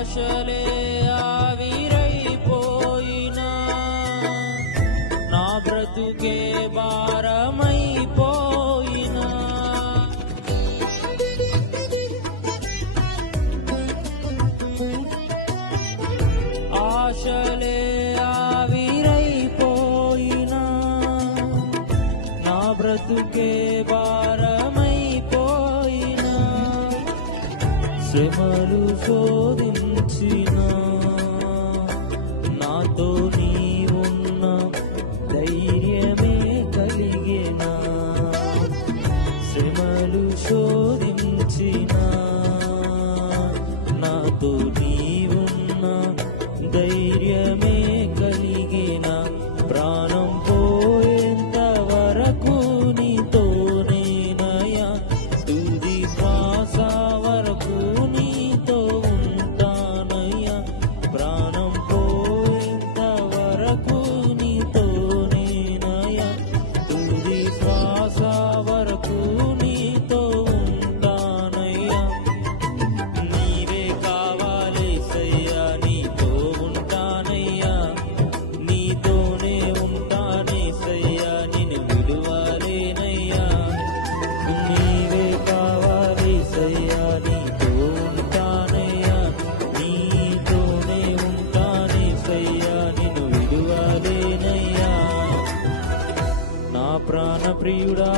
ఆశలే ఆవిరైపోయినా నా బ్రతుకే భారమైపోయినా ఆశలే ఆవిరైపోయినా నా బ్రతుకే భారమైపోయినా శ్రమలు శోధించినా నాతో నీవున్న ధైర్యమే కలిగేనా శ్రమలు శోధించినా నాతో నీవున్న ధైర్యమే కలిగేనా ప్రాణం పోయేంత వరకు నీతోనేనయ్యా తుది శ్వాస వరకు నీతో ఉంటానయ్యా ప్రాణం పోయేంత వరకు నీతోనేనయ్యా తుది శ్వాస వరకు నీతో ఉంటానయ్యా నీవే కావాలేసయ్యా నీతో ఉంటానయ్యా నీతోనే ఉంటానేసయ్యా నిన్ను విడువలేనయ్యా నీవే కావాలేసయ్యా నీతో ఉంటానయ్యా నీతోనే ఉంటానేసయ్యా నిన్ను విడువలేనయ్యా నా ప్రాణ ప్రియుడా